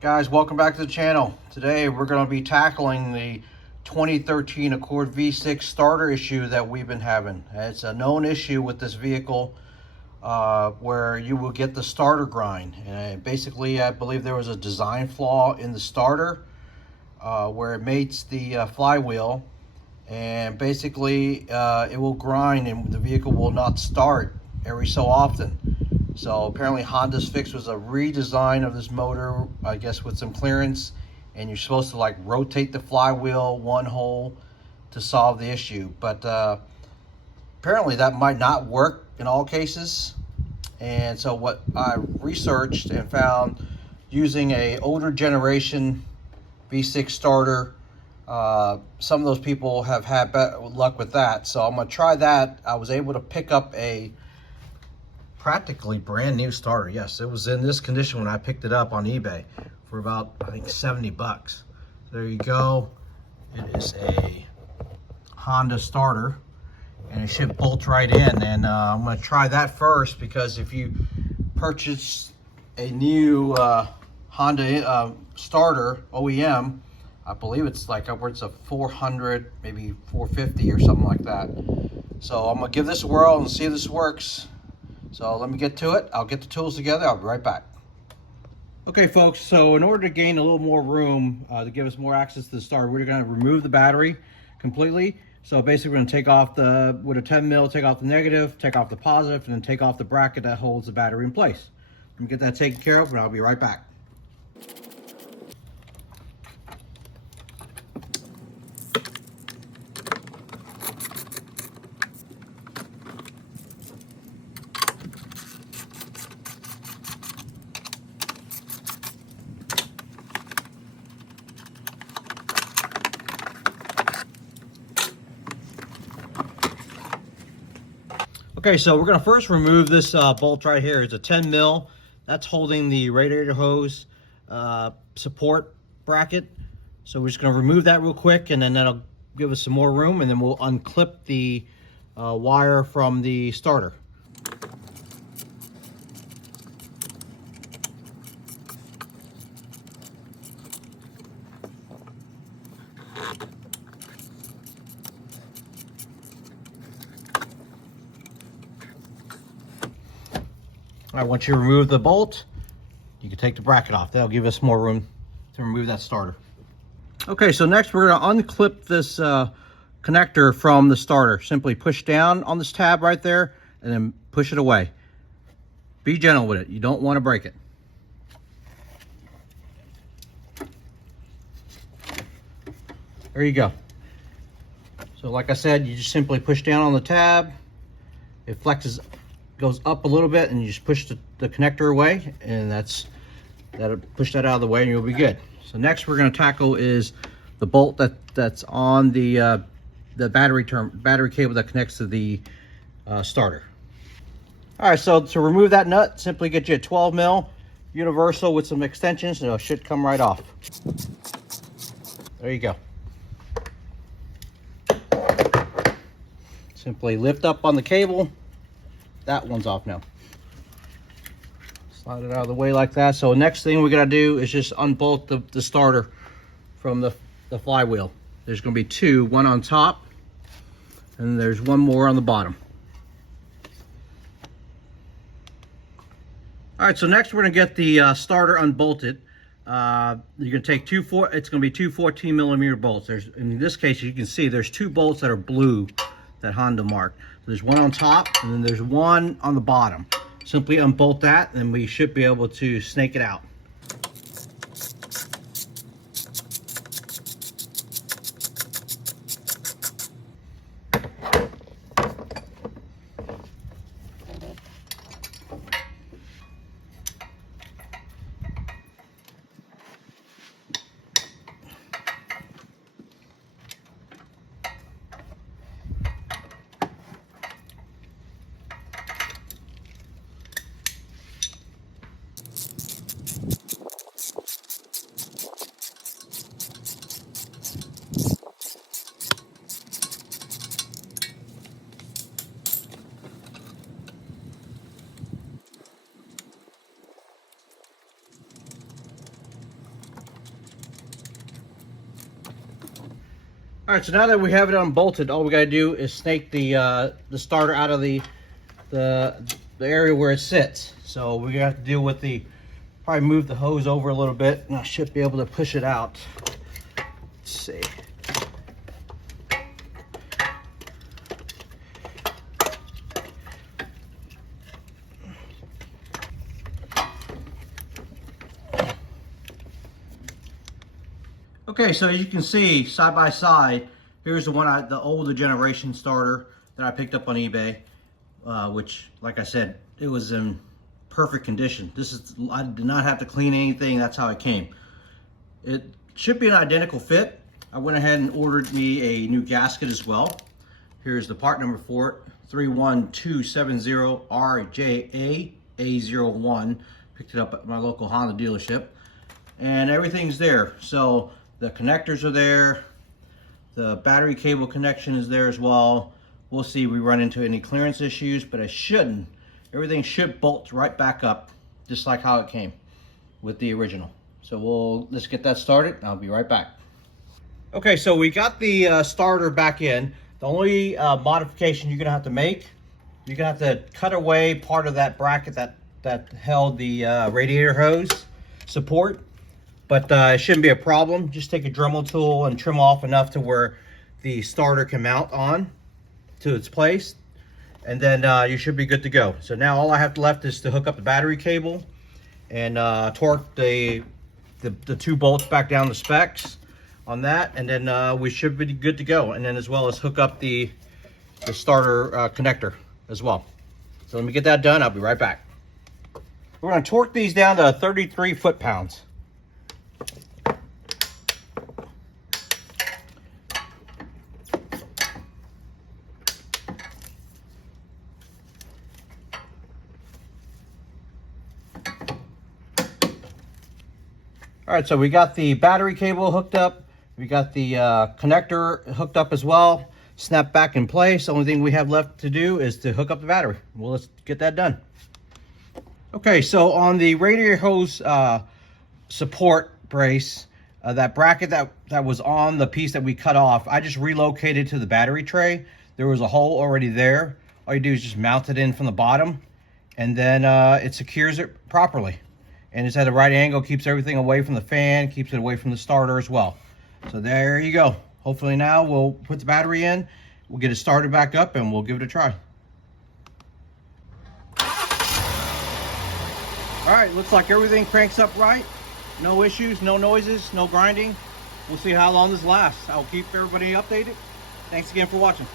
Guys, welcome back to the channel. Today we're going to be tackling the 2013 Accord V6 starter issue that we've been having. It's a known issue with this vehicle where you will get the starter grind. And basically, I believe there was a design flaw in the starter where it mates the flywheel, and basically it will grind and the vehicle will not start every so often. So apparently Honda's fix was a redesign of this motor, I guess with some clearance, and you're supposed to like rotate the flywheel one hole to solve the issue. But apparently that might not work in all cases. And so what I researched and found, using a older generation V6 starter, some of those people have had better luck with that. So I'm gonna try that. I was able to pick up a practically brand new starter. Yes, it was in this condition when I picked it up on eBay for about, I think, 70 bucks. There you go. It is a Honda starter and it should bolt right in. And I'm going to try that first, because if you purchase a new Honda starter OEM, I believe it's like upwards of 400, maybe 450 or something like that. So I'm going to give this a whirl and see if this works. So let me get to it. I'll get the tools together. I'll be right back. Okay, folks, so in order to gain a little more room to give us more access to the starter, we're going to remove the battery completely. So basically we're going to take off with a 10 mil, take off the negative, take off the positive, and then take off the bracket that holds the battery in place. Let me get that taken care of and I'll be right back. Okay, so we're going to first remove this bolt right here. It's a 10 mil. That's holding the radiator hose support bracket. So we're just going to remove that real quick, and then that'll give us some more room, and then we'll unclip the wire from the starter. All right, once you remove the bolt, you can take the bracket off. That'll give us more room to remove that starter. Okay, so next we're going to unclip this connector from the starter. Simply push down on this tab right there and then push it away. Be gentle with it. You don't want to break it. There you go. So like I said, you just simply push down on the tab. It flexes, goes up a little bit, and you just push the connector away, and that'll push that out of the way and you'll be good. So next we're going to tackle is the bolt that's on the battery cable that connects to the starter. All right, so to remove that nut, simply get you a 12 mil universal with some extensions, and it should come right off. There you go. Simply lift up on the cable. That one's off now. Slide it out of the way like that. So next thing we gotta do is just unbolt the starter from the flywheel. There's gonna be two, one on top, and there's one more on the bottom. All right, so next we're gonna get the starter unbolted. You're gonna take it's gonna be two 14 millimeter bolts. In this case, you can see there's two bolts that are blue that Honda marked. There's one on top, and then there's one on the bottom. Simply unbolt that, and we should be able to snake it out. All right, so now that we have it unbolted, all we gotta do is snake the starter out of the area where it sits. So we're gonna have to deal with probably move the hose over a little bit, and I should be able to push it out. Let's see. Okay, so as you can see, side by side, here's the older generation starter that I picked up on eBay, which, like I said, it was in perfect condition. I did not have to clean anything. That's how it came. It should be an identical fit. I went ahead and ordered me a new gasket as well. Here's the part number for it, 31270RJA-A01. Picked it up at my local Honda dealership, and everything's there. So the connectors are there. The battery cable connection is there as well. We'll see if we run into any clearance issues, but it shouldn't. Everything should bolt right back up, just like how it came with the original. So let's get that started. I'll be right back. Okay, so we got the starter back in. The only modification you're gonna have to make, you're gonna have to cut away part of that bracket that held the radiator hose support. But it shouldn't be a problem. Just take a Dremel tool and trim off enough to where the starter can mount on to its place. And then you should be good to go. So now all I have left is to hook up the battery cable and torque the two bolts back down the specs on that. And then we should be good to go. And then as well as hook up the starter connector as well. So let me get that done. I'll be right back. We're gonna torque these down to 33 foot-pounds. All right, so we got the battery cable hooked up. We got the connector hooked up as well. Snap back in place. The only thing we have left to do is to hook up the battery. Well, let's get that done. Okay, so on the radiator hose support brace, that bracket that was on the piece that we cut off, I just relocated to the battery tray. There was a hole already there. All you do is just mount it in from the bottom, and then it secures it properly. And it's at a right angle, keeps everything away from the fan, keeps it away from the starter as well. So there you go. Hopefully now we'll put the battery in, we'll get it started back up, and we'll give it a try. All right, looks like everything cranks up right. No issues, no noises, no grinding. We'll see how long this lasts. I'll keep everybody updated. Thanks again for watching.